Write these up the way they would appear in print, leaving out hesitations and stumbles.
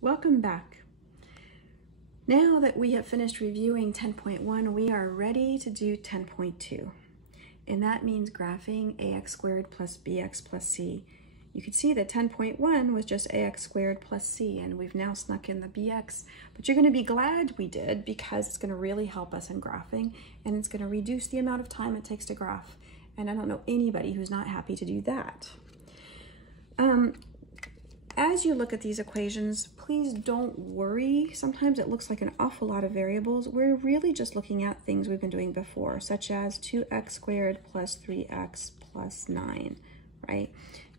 Welcome back. Now that we have finished reviewing 10.1, we are ready to do 10.2. And that means graphing ax squared plus bx plus c. You can see that 10.1 was just ax squared plus c, and we've now snuck in the bx. But you're going to be glad we did, because it's going to really help us in graphing, and it's going to reduce the amount of time it takes to graph. And I don't know anybody who's not happy to do that. As you look at these equations, please don't worry. Sometimes it looks like an awful lot of variables. We're really just looking at things we've been doing before, such as 2x squared plus 3x plus 9, right?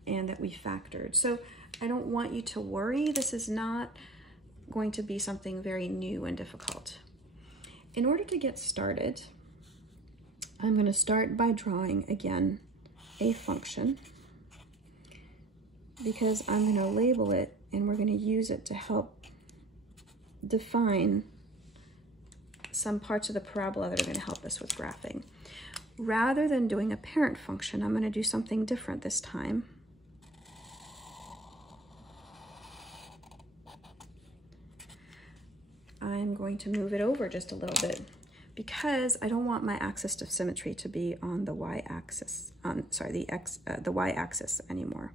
And that we factored. So I don't want you to worry. This is not going to be something very new and difficult. In order to get started, I'm going to start by drawing, again, a function, because I'm going to label it and we're going to use it to help define some parts of the parabola that are going to help us with graphing. Rather than doing a parent function, I'm going to do something different this time. I'm going to move it over just a little bit, because I don't want my axis of symmetry to be on the y-axis, the y-axis anymore.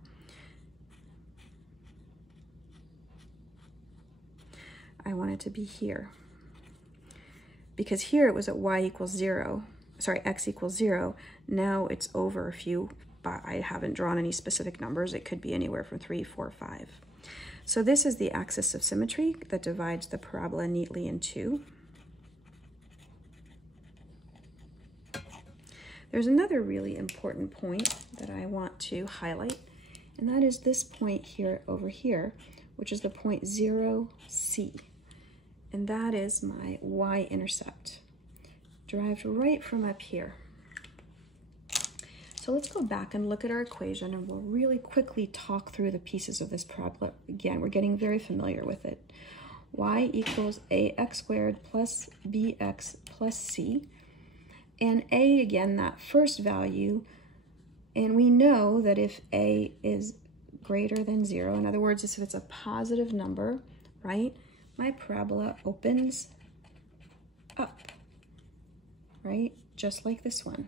I want it to be here, because here it was at x equals 0. Now it's over a few, but I haven't drawn any specific numbers. It could be anywhere from 3, 4, 5. So this is the axis of symmetry that divides the parabola neatly in two. There's another really important point that I want to highlight, and that is this point here over here, which is the point 0, C. And that is my y-intercept, derived right from up here. So let's go back and look at our equation, and we'll really quickly talk through the pieces of this parabola. Again, we're getting very familiar with it. Y equals ax squared plus bx plus c. And a, again, that first value, and we know that if a is greater than 0, in other words, if it's a positive number, right, my parabola opens up, right? Just like this one.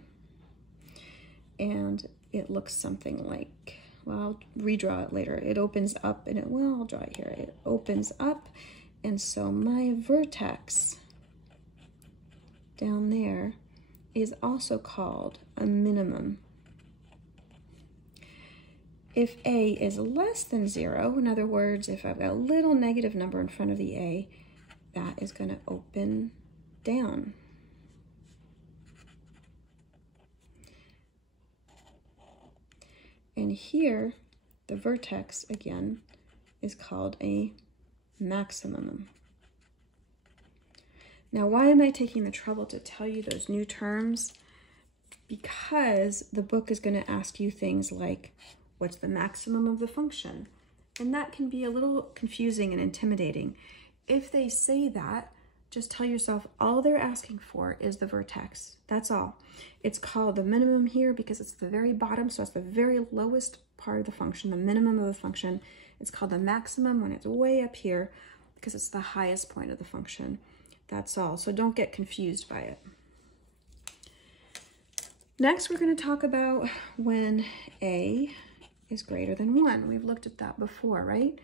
And it looks something like, well, I'll redraw it later. It opens up and I'll draw it here. It opens up, and so my vertex down there is also called a minimum. If a is less than 0, in other words, if I've got a little negative number in front of the a, that is going to open down. And here, the vertex, again, is called a maximum. Now, why am I taking the trouble to tell you those new terms? Because the book is going to ask you things like, what's the maximum of the function? And that can be a little confusing and intimidating. If they say that, just tell yourself all they're asking for is the vertex. That's all. It's called the minimum here because it's the very bottom, so it's the very lowest part of the function, the minimum of the function. It's called the maximum when it's way up here because it's the highest point of the function. That's all. So don't get confused by it. Next, we're going to talk about when a is greater than 1. We've looked at that before, right?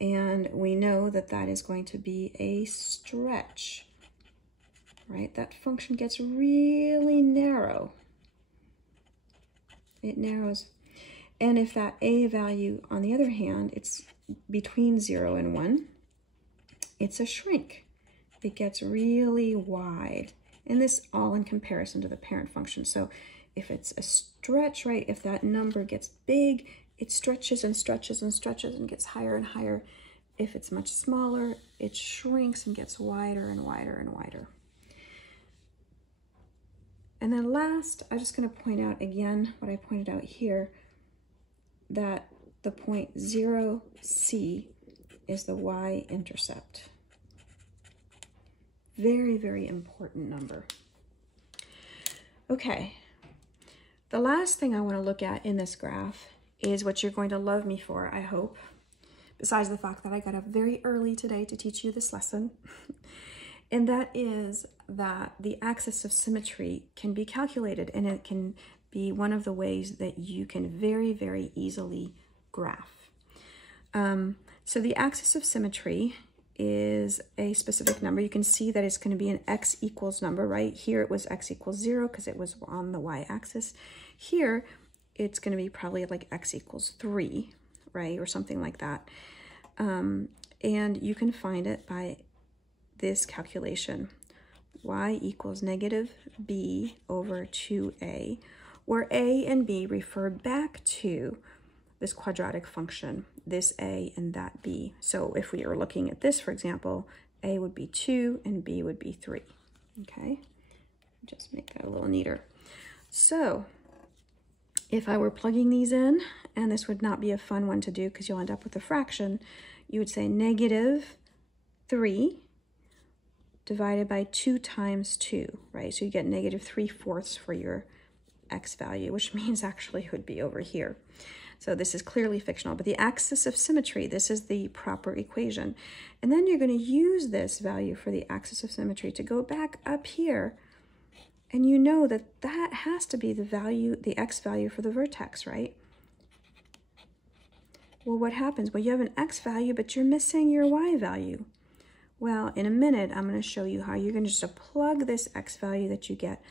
And we know that that is going to be a stretch, right? That function gets really narrow. It narrows. And if that a value, on the other hand, it's between 0 and 1, it's a shrink. It gets really wide. And this all in comparison to the parent function. So if it's a stretch, right, if that number gets big, it stretches and stretches and stretches and gets higher and higher. If it's much smaller, it shrinks and gets wider and wider and wider. And then last, I'm just going to point out again what I pointed out here, that the point 0, C is the y-intercept. Very, very important number. Okay, the last thing I want to look at in this graph is what you're going to love me for, I hope, besides the fact that I got up very early today to teach you this lesson. And that is that the axis of symmetry can be calculated, and it can be one of the ways that you can very, very easily graph. So the axis of symmetry is a specific number. You can see that it's going to be an x equals number, right? Here it was x equals 0 because it was on the y-axis. Here it's going to be probably like x equals 3, right? Or something like that. And you can find it by this calculation. Y equals negative b over 2a, where a and b refer back to this quadratic function, this a and that b. So if we are looking at this, for example, a would be 2 and b would be 3. Okay, just make that a little neater. So if I were plugging these in, and this would not be a fun one to do because you'll end up with a fraction, you would say negative 3 divided by 2 times 2, right? So you get negative 3/4 for your x value, which means actually it would be over here. So this is clearly fictional, but the axis of symmetry, this is the proper equation. And then you're going to use this value for the axis of symmetry to go back up here, and you know that that has to be the value, the x value for the vertex, right? Well, what happens? Well, you have an x value, but you're missing your y value. Well, in a minute, I'm going to show you how you're going to just plug this x value that you get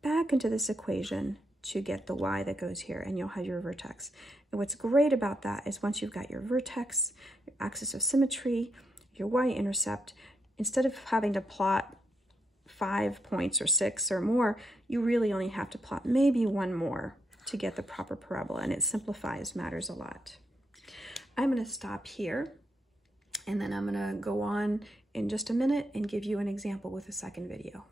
back into this equation to get the y that goes here, and you'll have your vertex. And what's great about that is once you've got your vertex, your axis of symmetry, your y-intercept, instead of having to plot 5 points or 6 or more, you really only have to plot maybe one more to get the proper parabola, and it simplifies matters a lot. I'm going to stop here, and then I'm going to go on in just a minute and give you an example with a second video.